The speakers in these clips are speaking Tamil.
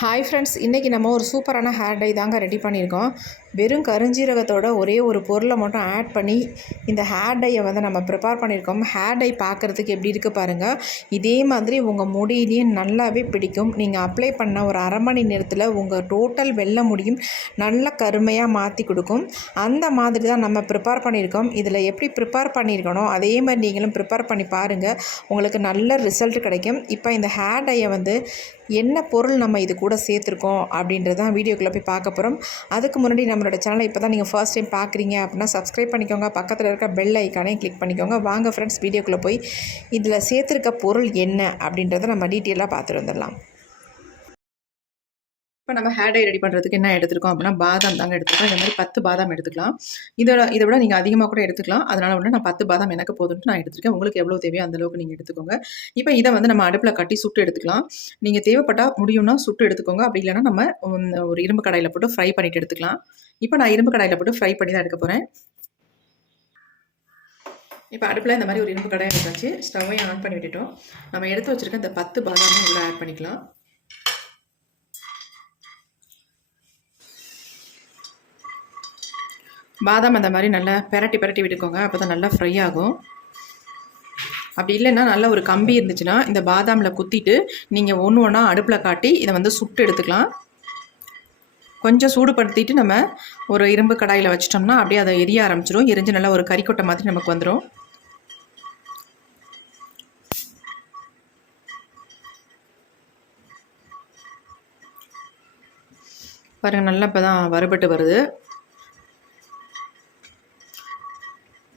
ஹாய் ஃப்ரெண்ட்ஸ் இன்றைக்கி நம்ம ஒரு சூப்பரான ஹேர் டை தாங்க ரெடி பண்ணியிருக்கோம். வெறும் கருஞ்சீரகத்தோட ஒரே ஒரு பொருளை மட்டும் ஆட் பண்ணி இந்த ஹேர் டையை வந்து நம்ம ப்ரிப்பேர் பண்ணியிருக்கோம் ஹேர் டை பார்க்குறதுக்கு எப்படி இருக்குது பாருங்கள் இதே மாதிரி உங்கள் முடியிலையும் நல்லாவே பிடிக்கும். நீங்கள் அப்ளை பண்ண ஒரு அரை மணி நேரத்தில் உங்கள் டோட்டல் வெள்ள முடியும். நல்ல கருமையாக மாற்றி கொடுக்கும். அந்த மாதிரி தான் நம்ம ப்ரிப்பேர் பண்ணியிருக்கோம் இதில் எப்படி ப்ரிப்பேர் பண்ணியிருக்கணும் அதே மாதிரி நீங்களும் ப்ரிப்பேர் பண்ணி பாருங்கள் உங்களுக்கு நல்ல ரிசல்ட் கிடைக்கும். இப்போ இந்த ஹேர் டையை வந்து என்ன பொருள் நம்ம இது கூட சேர்த்துருக்கோம் அப்படின்றது தான் வீடியோக்குள்ளே போய் பார்க்க போகிறோம் அதுக்கு முன்னாடி நம்ம நம்மளோட சேனலை இப்போ தான் நீங்கள் ஃபர்ஸ்ட் டைம் பார்க்குறீங்க அப்படின்னா சப்ஸ்கிரைப் பண்ணிக்கோங்க. பக்கத்தில் இருக்க பெல் ஐக்கானே கிளிக் பண்ணிக்கோங்க. வாங்க ஃப்ரெண்ட்ஸ் வீடியோக்குள்ளே போய் இதில் சேர்த்துருக்க பொருள் என்ன அப்படின்றத நம்ம டீட்டெயிலாக பார்த்துட்டு வந்துடலாம். இப்போ நம்ம ஹேர் டை ரெடி பண்ணுறதுக்கு என்ன எடுத்துருக்கோம் அப்படின்னா பாதாம் தாங்க எடுத்துருக்கோம். இந்த மாதிரி பத்து பாதாம் எடுத்துக்கலாம். இதோட இதை விட நீங்கள் அதிகமாக கூட எடுத்துக்கலாம். அதனால் வந்து நான் பத்து பாதாம் எனக்கு போதும்னு நான் எடுத்துருக்கேன். உங்களுக்கு எவ்வளோ தேவையோ அந்த அளவுக்கு நீங்கள் எடுத்துக்கோங்க. இப்போ இதை வந்து நம்ம அடுப்பில் கட்டி சுட்டு எடுத்துக்கலாம். நீங்கள் தேவைப்பட்டால் முடியும்னா சுட்டு எடுத்துக்கோங்க. அப்படி இல்லைன்னா நம்ம ஒரு இரும்பு கடாயில் போட்டு ஃப்ரை பண்ணிட்டு எடுத்துக்கலாம். இப்போ நான் இரும்பு கடாயில் போட்டு ஃப்ரை பண்ணி தான் எடுக்க போகிறேன் இப்போ அடுப்பில் இந்த மாதிரி ஒரு இரும்பு கடாயை எடுத்தாச்சு. ஸ்டவ்வையும் ஆன் பண்ணி விட்டுட்டோம். நம்ம எடுத்து வச்சுருக்க இந்த பத்து பாதாமும் உள்ளே ஆட் பண்ணிக்கலாம். பாதாம் அந்த மாதிரி நல்லா பெரட்டி பெரட்டி விட்டுக்கோங்க அப்போ தான் நல்லா ஃப்ரை ஆகும். அப்படி இல்லைன்னா நல்ல ஒரு கம்பி இருந்துச்சுன்னா இந்த பாதாமில் குத்திட்டு நீங்கள் ஒன்று ஒன்றா அடுப்பில் காட்டி இதை வந்து சுட்டு எடுத்துக்கலாம். கொஞ்சம் சூடுபடுத்திட்டு நம்ம ஒரு இரும்பு கடாயில் வச்சிட்டோம்னா அப்படியே அதை எரிய ஆரம்பிச்சிடும் எரிஞ்சு நல்லா ஒரு கறிக்கொட்டை மாதிரி நமக்கு வந்துடும் பாருங்கள் நல்லா இப்போ தான் வறுபட்டு வருது.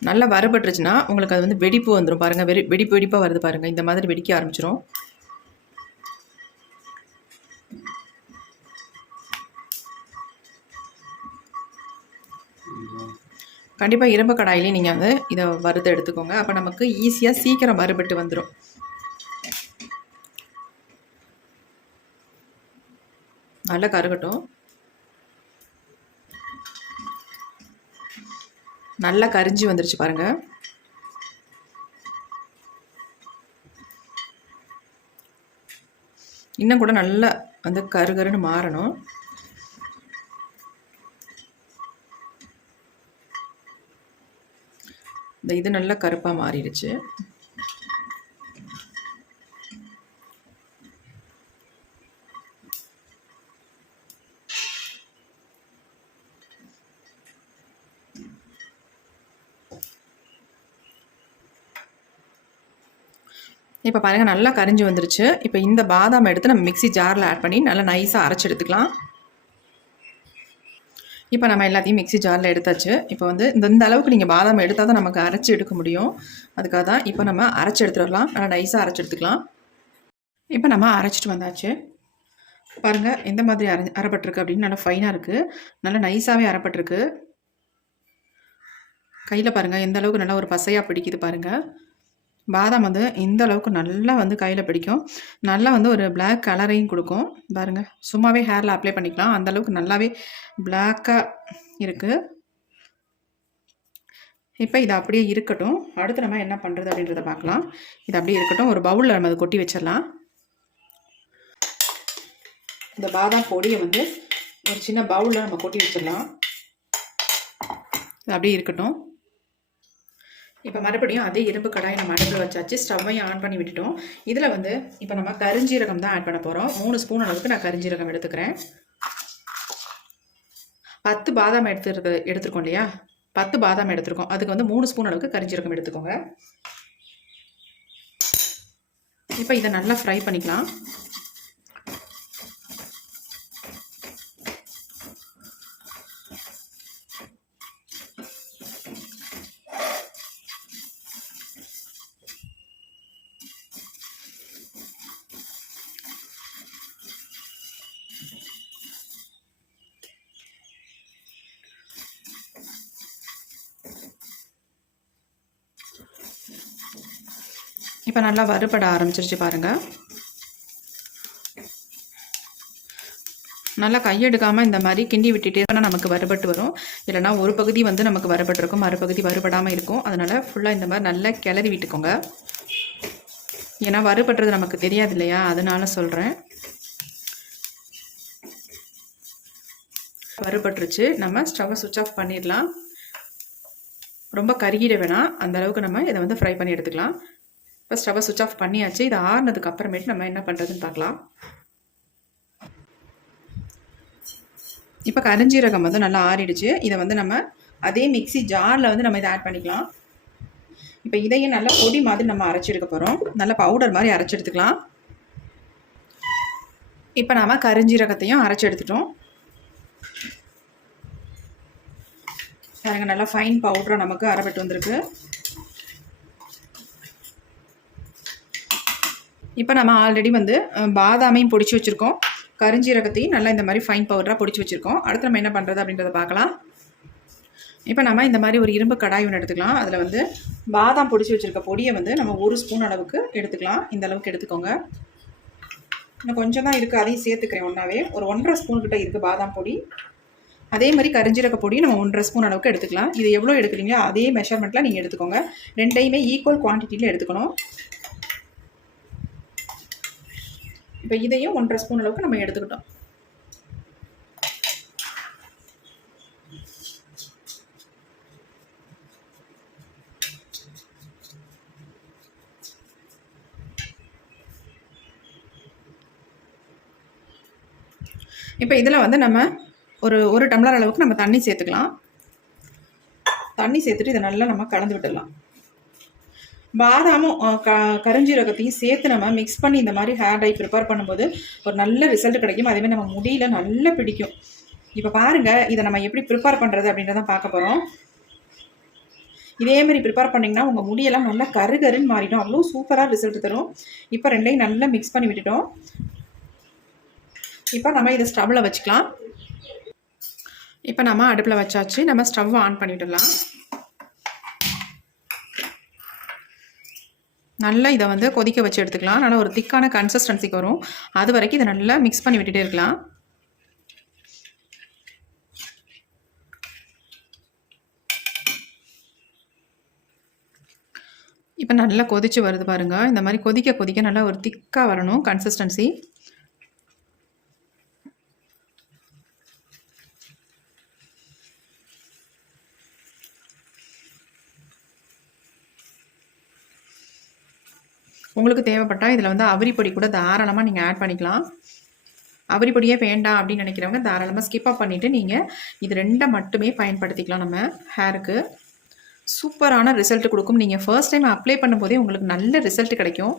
நல்லா வரப்பட்டுருச்சுன்னா உங்களுக்கு அது வந்து வெடிப்பு வந்துடும் பாருங்கள் வெடி வெடிப்பு வெடிப்பாக வருது பாருங்கள் இந்த மாதிரி வெடிக்க ஆரம்பிச்சிடும் கண்டிப்பாக இரும்பு கடாயிலே நீங்கள் வந்து இதை வறுத்து எடுத்துக்கோங்க. அப்போ நமக்கு ஈஸியாக சீக்கிரம் வறுபட்டு வந்துடும் நல்லா கருகட்டும். நல்லா கரிஞ்சி வந்துருச்சு பாருங்க. இன்னும் கூட நல்லா வந்து கருகருன்னு மாறணும். இந்த இது நல்லா கருப்பாக மாறிடுச்சு. இப்போ பாருங்கள் நல்லா கரிஞ்சு வந்துருச்சு. இப்போ இந்த பாதாம் எடுத்து நம்ம மிக்ஸி ஜாரில் ஆட் பண்ணி நல்லா நைஸாக அரைச்சி எடுத்துக்கலாம். இப்போ நம்ம எல்லாத்தையும் மிக்ஸி ஜாரில் எடுத்தாச்சு. இப்போ வந்து இந்த இந்த அளவுக்கு நீங்கள் பாதாம் எடுத்தால் தான் நமக்கு அரைச்சி எடுக்க முடியும். அதுக்காக தான் இப்போ நம்ம அரைச்சி எடுத்துடலாம். நல்லா நைஸாக அரைச்சி எடுத்துக்கலாம். இப்போ நம்ம அரைச்சிட்டு வந்தாச்சு. பாருங்கள் எந்த மாதிரி அரை அரைப்பட்டிருக்கு அப்படின்னு நல்லா ஃபைனாக இருக்குது நல்லா நைஸாகவே அரைப்பட்டிருக்கு. கையில் பாருங்கள் எந்த அளவுக்கு நல்லா ஒரு பசையாக பிடிக்குது பாருங்கள் பாதாம் வந்து இந்த அளவுக்கு நல்லா வந்து கையில் பிடிக்கும். நல்லா வந்து ஒரு பிளாக் கலரையும் கொடுக்கும். பாருங்க சும்மாவே ஹேரில் அப்ளை பண்ணிக்கலாம். அந்த அளவுக்கு நல்லாவே பிளாக்காக இருக்குது இப்போ இது அப்படியே இருக்கட்டும். அடுத்து நம்ம என்ன பண்ணுறது அப்படின்றத பார்க்கலாம். இது அப்படியே இருக்கட்டும். ஒரு பவுலில் நம்ம அதை கொட்டி வச்சிடலாம். இந்த பாதாம் பொடியை வந்து ஒரு சின்ன பவுலில் நம்ம கொட்டி வச்சிடலாம். இது அப்படியே இருக்கட்டும். இப்போ மறுபடியும் அதே இரும்பு கடாயை நம்ம அடுப்பில் வச்சாச்சு ஸ்டவ்வையும் ஆன் பண்ணி விட்டுட்டோம். இதில் வந்து இப்போ நம்ம கரிஞ்சீரகம் தான் ஆட் பண்ண போகிறோம் மூணு ஸ்பூன் அளவுக்கு நான் கரிஞ்சீரகம் எடுத்துக்கிறேன். பத்து பாதாம் எடுத்துருக்கு எடுத்துருக்கோம் இல்லையா? பத்து பாதாம் எடுத்துருக்கோம். அதுக்கு வந்து மூணு ஸ்பூன் அளவுக்கு கரிஞ்சீரகம் எடுத்துக்கோங்க. இப்போ இதை நல்லா ஃப்ரை பண்ணிக்கலாம். இப்போ நல்லா வறுபட ஆரம்பிச்சிருச்சு பாருங்கள் நல்லா கையெடுக்காமல் இந்த மாதிரி கிண்டி விட்டுட்டே தான் நமக்கு வறுபட்டு வரும். இல்லைனா ஒரு பகுதி வந்து நமக்கு வறுபட்டிருக்கும் மறுபகுதி வறுபடாமல் இருக்கும். அதனால் ஃபுல்லாக இந்த மாதிரி நல்லா கிளறி விட்டுக்கோங்க. ஏன்னா வறுபட்டுறது நமக்கு தெரியாது இல்லையா? அதனால சொல்கிறேன் வறுபட்டுருச்சு. நம்ம ஸ்டவ்வை சுவிட்ச் ஆஃப் பண்ணிடலாம். ரொம்ப கருகிட வேணாம். அந்த அளவுக்கு நம்ம இதை வந்து ஃப்ரை பண்ணி எடுத்துக்கலாம். இப்போ ஸ்டவ்வை சுவிச் ஆஃப் பண்ணியாச்சு. இது ஆறுனதுக்கு அப்புறமேட்டு நம்ம என்ன பண்ணுறதுன்னு பார்க்கலாம். இப்போ கரிஞ்சீரகம் வந்து நல்லா ஆறிடுச்சு. இதை வந்து நம்ம அதே மிக்சி ஜாரில் வந்து நம்ம இதை ஆட் பண்ணிக்கலாம். இப்போ இதையும் நல்லா பொடி மாதிரி நம்ம அரைச்சி எடுக்க போகிறோம் நல்லா பவுடர் மாதிரி அரைச்சி எடுத்துக்கலாம். இப்போ நாம் கரிஞ்சீரகத்தையும் அரைச்சி எடுத்துட்டோம். பாருங்க நல்லா ஃபைன் பவுடரும் நமக்கு அரைப்பட்டு வந்திருக்கு. இப்போ நம்ம ஆல்ரெடி வந்து பாதாமையும் பொடிச்சு வச்சுருக்கோம். கரிஞ்சீரகத்தையும் நல்லா இந்த மாதிரி ஃபைன் பவுடராக பொடிச்சு வச்சுருக்கோம். அடுத்து நம்ம என்ன பண்ணுறது அப்படின்றத பார்க்கலாம். இப்போ நம்ம இந்த மாதிரி ஒரு இரும்பு கடாய் ஒன்று எடுத்துக்கலாம். அதில் வந்து பாதாம் பொடிச்சு வச்சுருக்க பொடியை வந்து நம்ம ஒரு ஸ்பூன் அளவுக்கு எடுத்துக்கலாம். இந்த அளவுக்கு எடுத்துக்கோங்க. இன்னும் கொஞ்சம் தான் இருக்குது அதையும் சேர்த்துக்கிறேன் ஒன்றாவே ஒரு ஒன்றரை ஸ்பூன் கிட்ட இருக்குது பாதாம் பொடி. அதே மாதிரி கரிஞ்சீரக பொடி நம்ம ஒன்றரை ஸ்பூன் அளவுக்கு எடுத்துக்கலாம். இது எவ்வளோ எடுக்கிறீங்களோ அதே மெஷர்மெண்ட்டில் நீங்கள் எடுத்துக்கோங்க. ரெண்டையுமே ஈக்குவல் குவான்டிட்டியில் எடுத்துக்கணும். இப்போ இதையும் ஒன்றரை ஸ்பூன் அளவுக்கு நம்ம எடுத்துக்கிட்டோம். இப்போ இதில் வந்து நம்ம ஒரு ஒரு டம்ளர் அளவுக்கு நம்ம தண்ணி சேர்த்துக்கலாம். தண்ணி சேர்த்துட்டு இதை நல்லா நம்ம கலந்து விட்டுடலாம். பாதாமும் க கருஞ்சீரகத்தையும் சேர்த்து நம்ம மிக்ஸ் பண்ணி இந்த மாதிரி ஹேர் டை ப்ரிப்பேர் பண்ணும்போது ஒரு நல்ல ரிசல்ட் கிடைக்கும். அதேமாதிரி நம்ம முடியல நல்லா பிடிக்கும். இப்போ பாருங்கள் இதை நம்ம எப்படி ப்ரிப்பேர் பண்ணுறது அப்படின்றத பார்க்க போகிறோம் இதே மாதிரி ப்ரிப்பேர் பண்ணிங்கன்னா உங்கள் முடியெல்லாம் நல்லா கரு கருன்னு மாறிடும். அவ்வளோ சூப்பராக ரிசல்ட் தரும். இப்போ ரெண்டையும் நல்லா மிக்ஸ் பண்ணி விட்டுட்டோம். இப்போ நம்ம இதை ஸ்டவ்வில் வச்சுக்கலாம். இப்போ நம்ம அடுப்பில் வச்சாச்சு. நம்ம ஸ்டவ் ஆன் பண்ணிவிடலாம் நல்லா இதை வந்து கொதிக்க வச்சு எடுத்துக்கலாம். நல்லா ஒரு திக்கான கன்சிஸ்டன்சிக்கு வரும். அது வரைக்கும் இதை நல்லா மிக்ஸ் பண்ணி விட்டுட்டே இருக்கலாம். இப்போ நல்லா கொதிச்சு வருது பாருங்கள் இந்த மாதிரி கொதிக்க கொதிக்க நல்லா ஒரு திக்காக வரணும் கன்சிஸ்டன்சி உங்களுக்கு தேவைப்பட்டால் இதில் வந்து அவரிப்பொடி கூட தாராளமாக நீங்கள் ஆட் பண்ணிக்கலாம். அவரிப்பொடியே வேண்டாம் அப்படின்னு நினைக்கிறவங்க தாராளமாக ஸ்கிப்பாக பண்ணிவிட்டு நீங்கள் இது ரெண்டை மட்டுமே பயன்படுத்திக்கலாம் நம்ம ஹேருக்கு சூப்பரான ரிசல்ட் கொடுக்கும். நீங்கள் ஃபர்ஸ்ட் டைம் அப்ளை பண்ணும்போதே உங்களுக்கு நல்ல ரிசல்ட் கிடைக்கும்.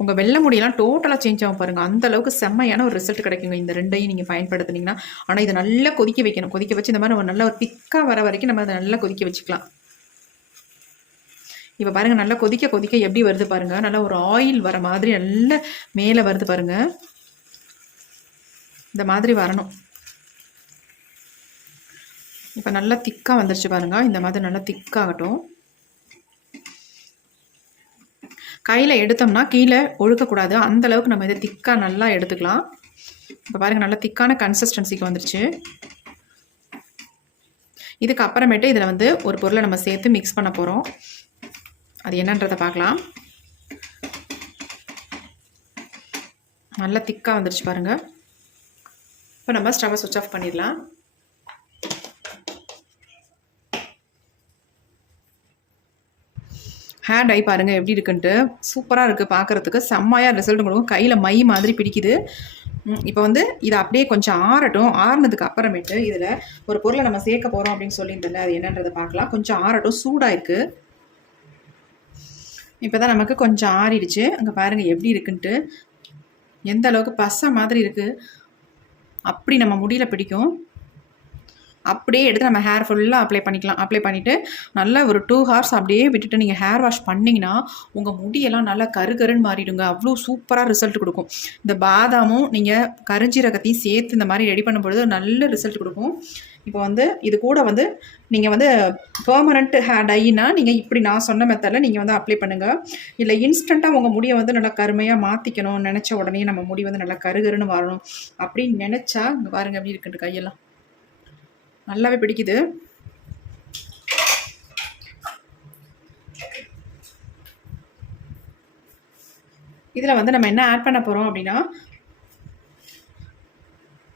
உங்கள் வெள்ளை முடியெல்லாம் டோட்டலாக சேஞ்ச் ஆகும் பாருங்கள் அந்த அளவுக்கு செம்மையான ஒரு ரிசல்ட் கிடைக்குங்க. இந்த ரெண்டையும் நீங்கள் பயன்படுத்துனீங்கன்னா. ஆனால் இதை நல்லா கொதிக்க வைக்கணும். கொதிக்க வச்சு இந்த மாதிரி ஒரு நல்ல ஒரு திக்காக வர வரைக்கும் நம்ம அதை நல்லா கொதிக்க வச்சுக்கலாம். இப்போ பாருங்கள் நல்லா கொதிக்க கொதிக்க எப்படி வருது பாருங்கள் நல்லா ஒரு ஆயில் வர மாதிரி நல்லா மேலே வருது பாருங்கள் இந்த மாதிரி வரணும். இப்போ நல்லா திக்காக வந்துருச்சு பாருங்கள் இந்த மாதிரி நல்லா திக்காகட்டும். கையில் எடுத்தோம்னா கீழே ஒழுக்கக்கூடாது. அந்தளவுக்கு நம்ம இதை திக்காக நல்லா எடுத்துக்கலாம். இப்போ பாருங்கள் நல்லா திக்கான கன்சிஸ்டன்சிக்கு வந்துருச்சு. இதுக்கு அப்புறமேட்டு இதில் வந்து ஒரு பொருளை நம்ம சேர்த்து மிக்ஸ் பண்ண போகிறோம் அது என்னன்றதை பார்க்கலாம். நல்லா திக்காக வந்துருச்சு பாருங்கள் இப்போ நம்ம ஸ்டவ்வை சுவிச் ஆஃப் பண்ணிடலாம். ஹேண்ட் ஐ பாருங்கள் எப்படி இருக்குன்ட்டு. சூப்பராக இருக்குது பார்க்குறதுக்கு செம்மையாக ரிசல்ட் கொடுக்கும். கையில் மை மாதிரி பிடிக்குது. இப்போ வந்து இதை அப்படியே கொஞ்சம் ஆறட்டும். ஆறுனதுக்கு அப்புறமேட்டு இதில் ஒரு பொருளை நம்ம சேர்க்க போகிறோம் அப்படின்னு சொல்லியிருந்தல அது என்னன்றதை பார்க்கலாம். கொஞ்சம் ஆறட்டும். சூடாக இருக்குது இப்போ தான் நமக்கு கொஞ்சம் ஆறிடுச்சு. அங்கே பாருங்கள் எப்படி இருக்குன்ட்டு. எந்த அளவுக்கு பசை மாதிரி இருக்குது அப்படி நம்ம முடியல பிடிக்கும். அப்படியே எடுத்து நம்ம ஹேர் ஃபுல்லாக அப்ளை பண்ணிக்கலாம். அப்ளை பண்ணிவிட்டு நல்லா ஒரு டூ ஹவர்ஸ் அப்படியே விட்டுட்டு நீங்கள் ஹேர் வாஷ் பண்ணிங்கன்னா உங்கள் முடியெல்லாம் நல்லா கரு கருன்னு மாறிடுங்க. அவ்வளோ சூப்பராக ரிசல்ட் கொடுக்கும். இந்த பாதாமும் நீங்கள் கரிஞ்சீரகத்தையும் சேர்த்து இந்த மாதிரி ரெடி பண்ணும்பொழுது நல்ல ரிசல்ட் கொடுக்கும். இப்போ வந்து இது கூட வந்து நீங்கள் வந்து பெர்மனண்ட் ஹேர் டைனா நீங்கள் இப்படி நான் சொன்ன மெத்தடில் நீங்கள் வந்து அப்ளை பண்ணுங்கள் இல்லை இன்ஸ்டண்ட்டாக உங்கள் முடியை வந்து நல்லா கருமையாக மாற்றிக்கணும் நினச்ச உடனே நம்ம முடி வந்து நல்லா கருகருன்னு வரணும். அப்படின்னு நினச்சா இங்கே பாருங்க எப்படி இருக்குன்ட்டு கையெல்லாம். நல்லாவே பிடிக்குது. இதில் வந்து நம்ம என்ன ஆட் பண்ண போகிறோம் அப்படின்னா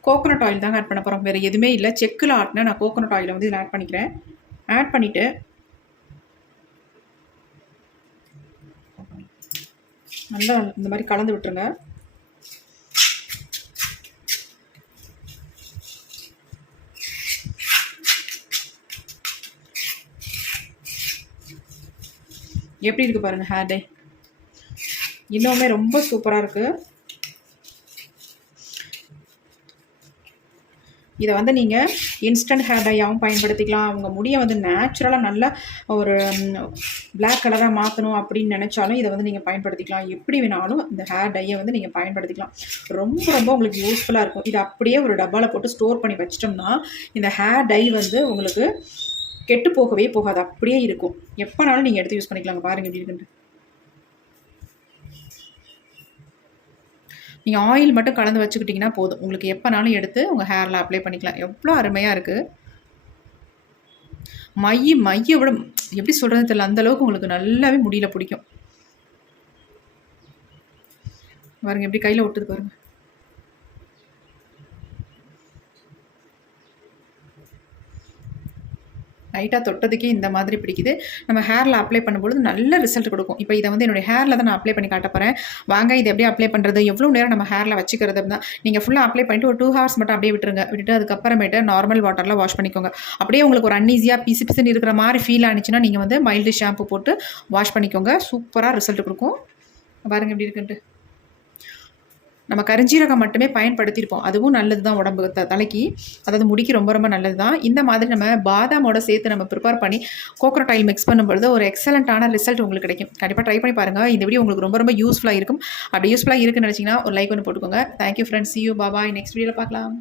கோகோனட் ஆயில் தாங்க ஆட் பண்ண போகிறோம் வேறு எதுவுமே இல்லை. செக்கில் ஆட்டின நான் கோகோனட் ஆயிலை வந்து இதில் ஆட் பண்ணிக்கிறேன். ஆட் பண்ணிவிட்டு நல்லா இந்த மாதிரி கலந்து விட்டுருங்க. எப்படி இருக்குது பாருங்கள் ஹேர் டே இன்னுமே ரொம்ப சூப்பராக இருக்குது இதை வந்து நீங்கள் இன்ஸ்டன்ட் ஹேர் டையாகவும் பயன்படுத்திக்கலாம். அவங்க முடியை வந்து நேச்சுரலாக நல்ல ஒரு பிளாக் கலராக மாற்றணும் அப்படின்னு நினச்சாலும் இதை வந்து நீங்கள் பயன்படுத்திக்கலாம். எப்படி வேணாலும் இந்த ஹேர் டையை வந்து நீங்கள் பயன்படுத்திக்கலாம். ரொம்ப ரொம்ப உங்களுக்கு யூஸ்ஃபுல்லாக இருக்கும். இதை அப்படியே ஒரு டப்பாவில் போட்டு ஸ்டோர் பண்ணி வச்சிட்டோம்னா இந்த ஹேர் டை வந்து உங்களுக்கு கெட்டு போகவே போகாது. அப்படியே இருக்கும். எப்போனாலும் நீங்கள் எடுத்து யூஸ் பண்ணிக்கலாங்க. பாருங்கள் எப்படி இருக்குன்ட்டு. நீங்கள் ஆயில் மட்டும் கலந்து வச்சுக்கிட்டிங்கன்னா போதும். உங்களுக்கு எப்போனாலும் எடுத்து உங்கள் ஹேரில் அப்ளை பண்ணிக்கலாம். எவ்வளோ அருமையாக இருக்குது மைய மைய விட எப்படி சொல்கிறது தெரியல. அந்தளவுக்கு உங்களுக்கு நல்லாவே முடியல பிடிக்கும். பாருங்கள் எப்படி கையில் விட்டுது பாருங்கள் லைட்டாக தொட்டதுக்கே இந்த மாதிரி பிடிக்குது. நம்ம ஹேரில் அப்ளை பண்ணும்போது நல்ல ரிசல்ட் கொடுக்கும். இப்போ இதை வந்து என்னுடைய ஹேரில் தான் நான் அப்ளை பண்ணி காட்ட போகிறேன் வாங்க இது எப்படி அப்ளை பண்ணுறது எவ்வளோ நேரம் நம்ம ஹேரில் வச்சுக்கிறது தான் நீங்கள் ஃபுல்லாக அப்ளை பண்ணிட்டு ஒரு டூ ஹவர்ஸ் மட்டும் அப்படியே விட்டுருங்க. விட்டுட்டு அதுக்கப்புறமேட்டு நார்மல் வாட்டரில் வாஷ் பண்ணிக்கோங்க. அப்படியே உங்களுக்கு ஒரு அன்ஈஸியாக பிசு பிசுன்னு இருக்கிற மாதிரி ஃபீல் ஆனிச்சுன்னா நீங்கள் வந்து மைல்டு ஷாம்பு போட்டு வாஷ் பண்ணிக்கோங்க. சூப்பராக ரிசல்ட் கொடுக்கும். பாருங்கள் எப்படி இருக்குன்ட்டு. நம்ம கரிஞ்சீரகம் மட்டுமே பயன்படுத்தியிருப்போம். அதுவும் நல்லது தான் உடம்பு த தலைக்கு. அதாவது முடிக்கு ரொம்ப ரொம்ப நல்லது தான் இந்த மாதிரி நம்ம பாதாமோட சேர்த்து நம்ம ப்ரிப்பேர் பண்ணி கோகோனட் ஆயில் மிக்ஸ் பண்ணும்பொழுது ஒரு எக்ஸலண்ட்டான ரிசல்ட் உங்களுக்கு கிடைக்கும். கண்டிப்பாக ட்ரை பண்ணி பாருங்கள் இந்த வீடியோ உங்களுக்கு ரொம்ப ரொம்ப யூஸ்ஃபுல்லாக இருக்கும். அப்படி யூஸ்ஃபுல்லாக இருக்குன்னு நினச்சிங்கன்னா ஒரு லைக் ஒன்று போட்டுக்கோங்க. Thank you friends you bye bye next வீடியோவில் பார்க்கலாம்.